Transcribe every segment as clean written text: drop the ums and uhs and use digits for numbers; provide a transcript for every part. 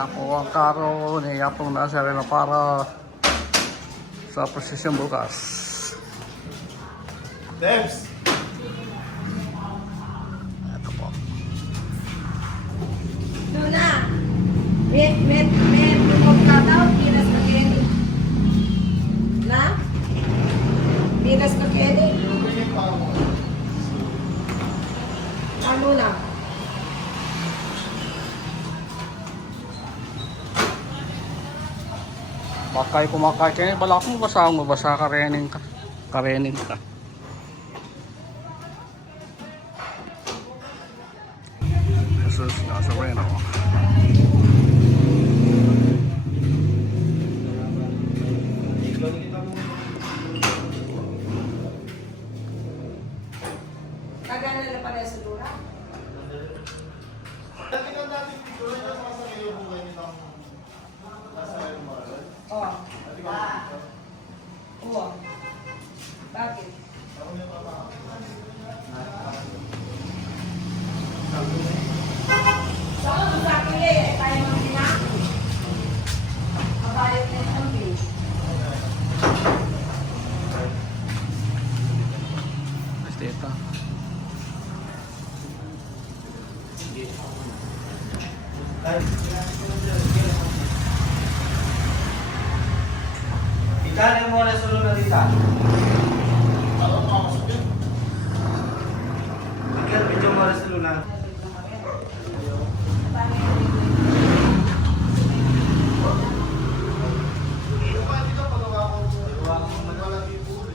na po ang karo ni Yapong Nazareno para sa prosesyon bukas. Debs! Ito po. Luna, may pagkataw, pinas ka Kenny. Na? Pinas ka Kenny? Ano na? Bakay kumakay kayo, bala akong mabasa karening ka. Karening ka. Jesus Nazareno. Kagana na pala sa Luna? Dati ka natin dito, yung mga sa ngayon buhay nilang nasa ngayon mga rin. Oo. Dati ka dito. Oo. Bakit? Ako na yung mga Saan ang sakin eh? Tayo mga sinaki. Kabayot na yung ambil. Basta ito. Ikan mo na sulong na dita. Alam mo makakasok yun. Ikan medyo mo na sulong na. Yung mga dito, pagawa ko. Nagwalagi yung buhay.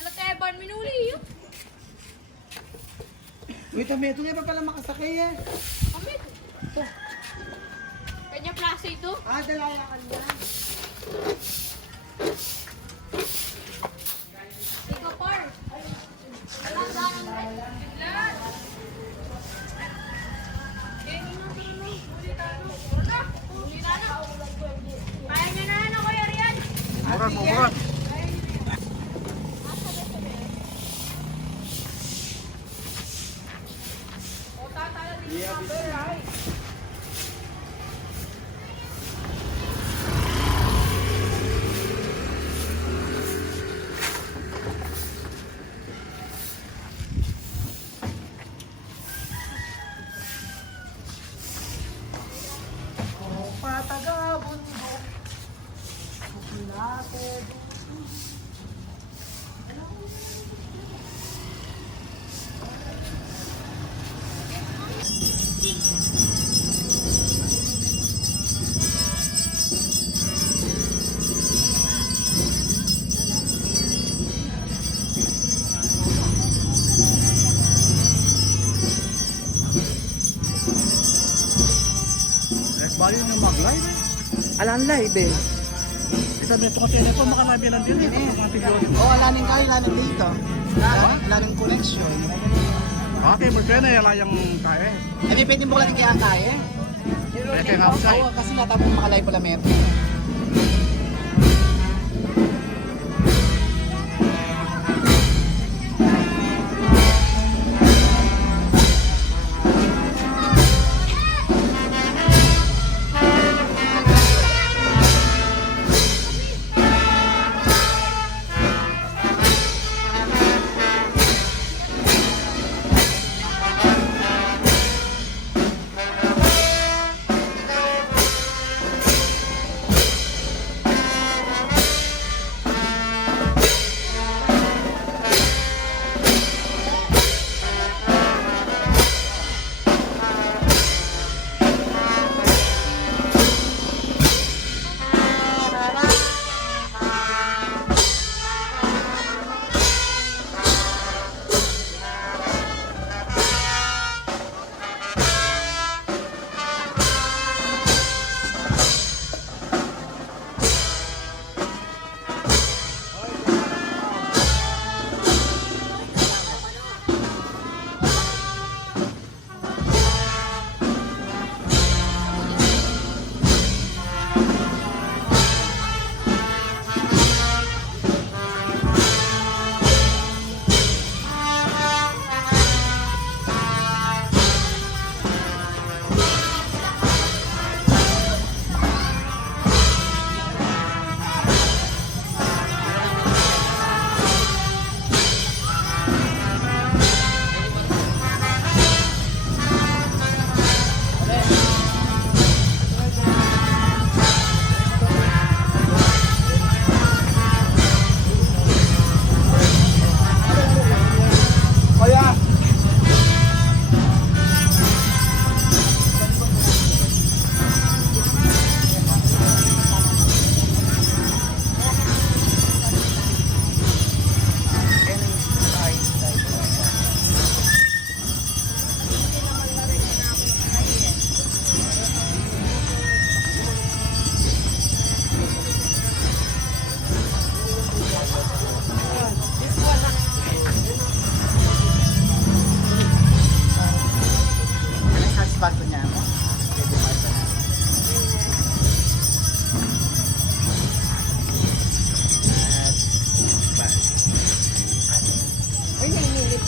Malaki ban minuli yun. Uy, Tami, ito nga pa pala makasakay eh. Kami ito. Kanya klase ito. Ah, dalaya ka niya. Ikaw par. Alam saan ang biglan. Kaya nyo na ano, Kuya Rian. Murag mo, murag. O, tatala din yung number, right? Patagabundok. Natin. Bali na mag-live eh. Alam live eh. Sabi nito kasi na ito, makarami lang din eh. Mga tigos. Oo, alaning kayo, alaning dito. Alaning connection. Okay, magkaya na yung kaya. Hindi pwede mo lang kaya kaya. Pwede nga outside. Oo, kasi natapong makalive pala metro.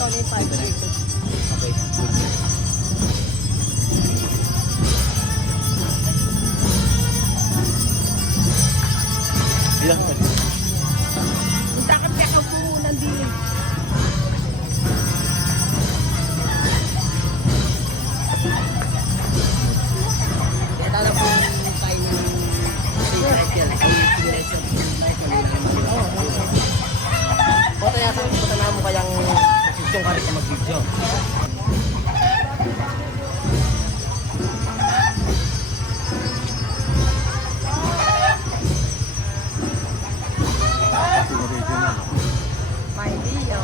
Tony 5 dito. Okay. Ilang ka? Ang takot kaya ka po nandito. Kaya tala po tayo ng cycle. Ay, pinesa. O kaya punta na mo kayang posisyon ka rin sa mag-video. My Dio.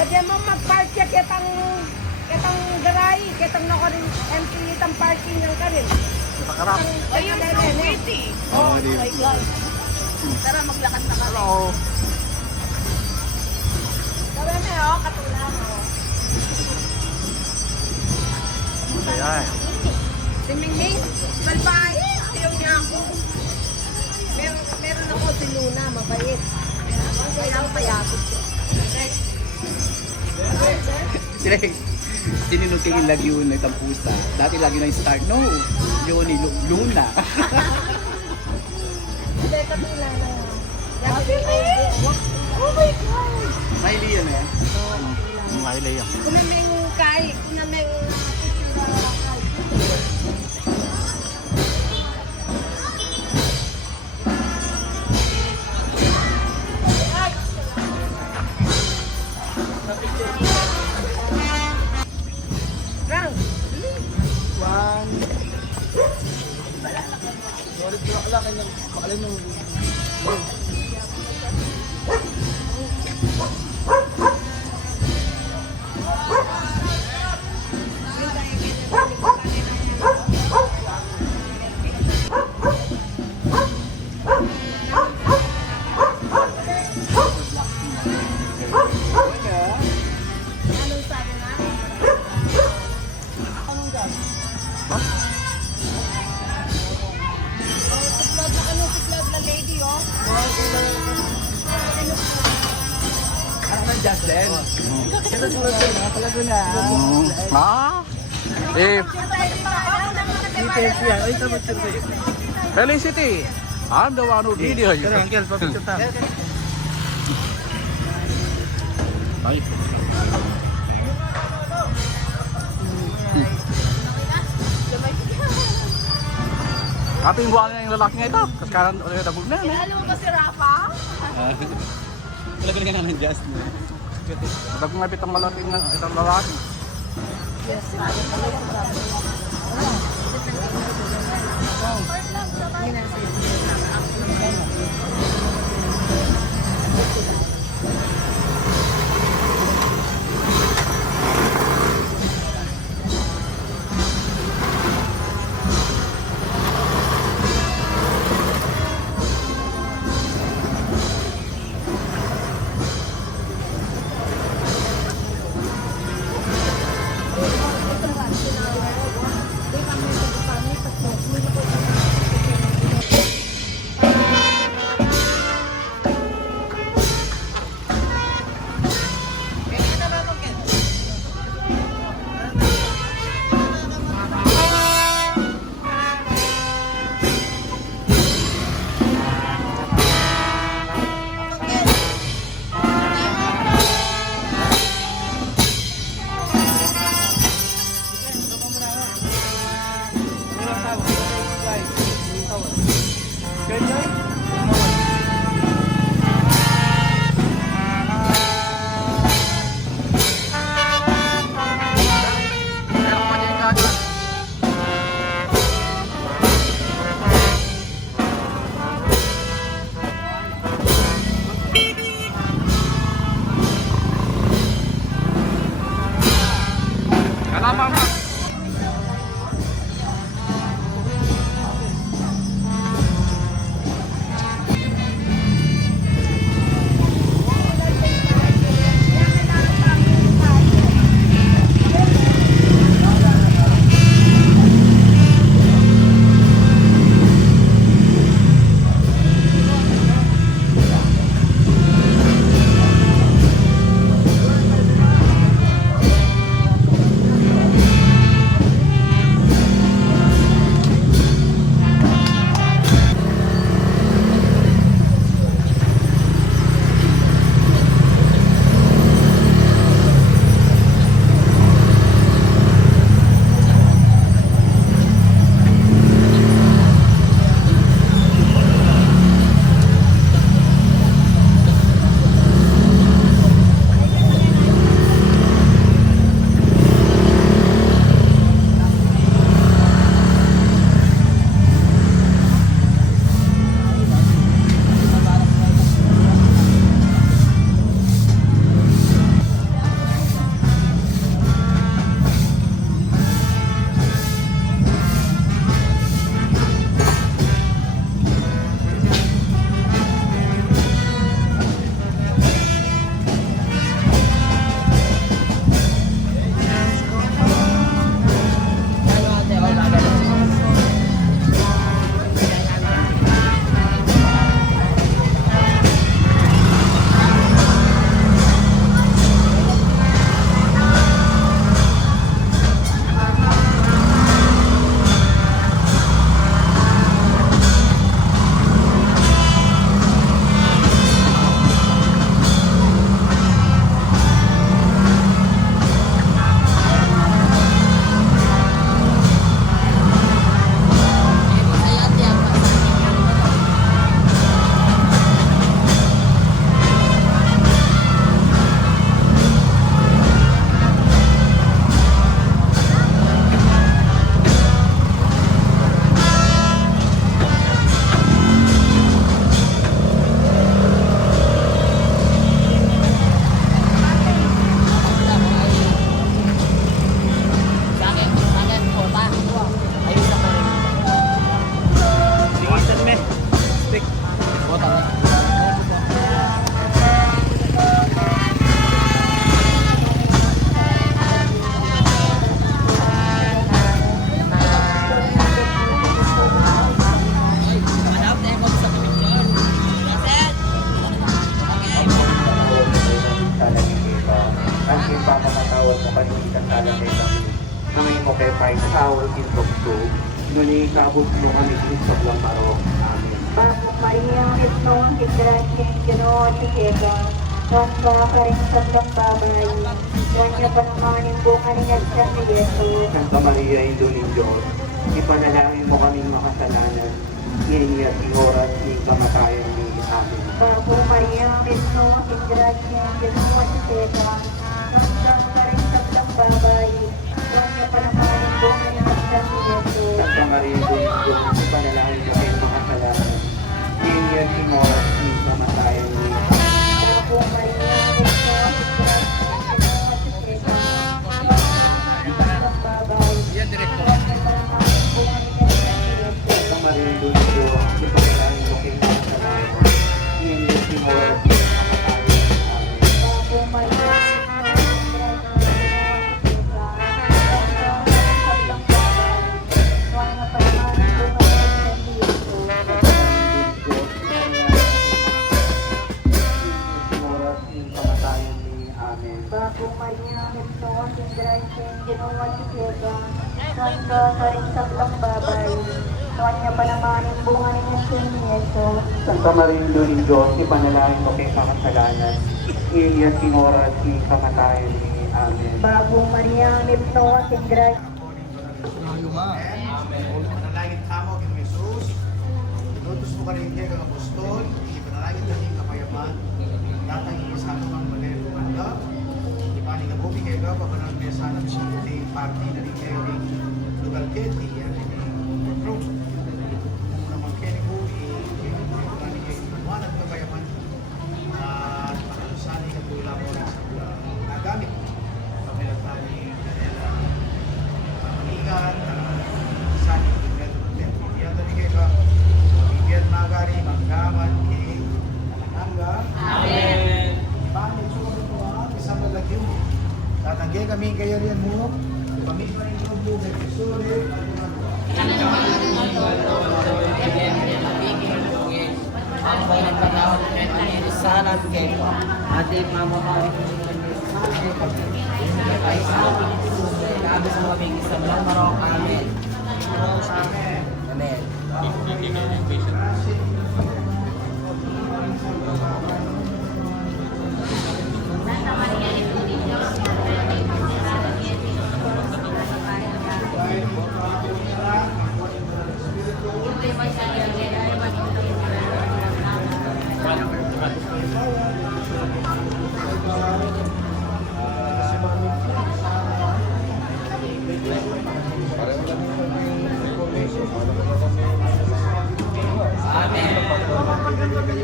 Kaya mo mag-park siya kitang garay, kitang nakarin empty itang parking ng kanin. Pakarap. Ayun, so pretty. Oh my God. Tara, maglakad na kami. Hello. Tara na, oh, katulad mo. Ayan. Si Mingming, balbay. Ayaw niya ako. Meron ako si Luna, mabait. Kaya ako payakot siya. Sila sinunod lagi yun na itang pusa. Dati lagi na yung start. No, yun ni Luna. Hindi, katulad na yan. Oh my God! May liyan na yan. Mailay yan. Kumiming kay, kumiming Frank! One. Sulit ko ala kanya pakalan ng Anong sabi na? Siklab na ano, siklab na lady, oh. ano man Justin? Kaya sulit ko na talaga na. Ah? Eh, Details yan. Ay, tama sila kayo. Felicity. I'm the one who video you. Uncle, papicture tayo. Ay. Kaping buwan na yung lalaki nga ito. Kasi karan ulit na bugna. Alam mo ba si Rafa? Talaga nga naman Justin. Dagang nga pitang malaking na itong lalaki. Yes, Kristo, ngunit kaabot mo kami sa bulang barok. Amen. Bago Maria, ito ang igracia ng Ginoo at Ikega, noon ka ka rin sa babay, noon niya pa naman yung bunga ni San ni Jesus. Santa Maria, Ito ng Diyos, ipanalangin mo kaming makasalanan, ngayon at ng oras ng kamatayan ni Amen. Bago Maria, ito ang igracia ng Ginoo at Ikega, noon ka ka rin sa babay, noon niya pa naman yung bunga ni San ni Jesus. Santa Maria, Ito ng Diyos, ipanalangin mo kaming makasalanan, ngayon at ng oras ng kamatayan ni Amen. Bago Maria, ito ang igracia ng Ginoo at Ikega, noon ka rin sa babay, Yan, Director. noon niya pa naman yung bunga ni San ni Jesus. Santa Maria, Ito ng Diyos, ipanalangin mo kaming makasalanan, ngayon at ng oras ng kamatayan ni Amen. Oras ng kamatayan ni Amen. Bago Maria, ito ang Ingrate, ginawa si Kega, saan ka rin sa babay, saan niya pa naman yung bunga ni Jesus. Santa Maria, Ito ng Diyos, ipanalangin mo kay kakasalanan, ngayon at ng oras ng kamatayan ni Amen. Bago Maria, ito ang Ingrate, Panalangin kamo kang Jesus. Inutos mo kanil kay kang apostol. Ipanalangin namin kapayaman. Datang iisano kang manero kanda. Ipani ka buki kay ka. Papanang mesa na siya di party na rin kayo rin. Lugal keti. Yan rin yung control. Muna magkini ko. Ipani kayo kanuan at kapayaman. At pakalusani ka pula mo rin sa nagamit. Kapilatani kanila. Pamanigan. Sani tinggal konten. Yan tadi kayo ka. Bigyan magari magdaman kay Ananga. Amen. Paano suko ito isang lalagyan mo. Tatagay kami kayo riyan mo. Pamilya rin mo mo. Sorry. Salam kayo. Ate mama kami. Kabis mo kami sa bulang barok. Amen. Amen. Amen.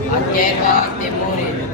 At kaya ka, Timuri.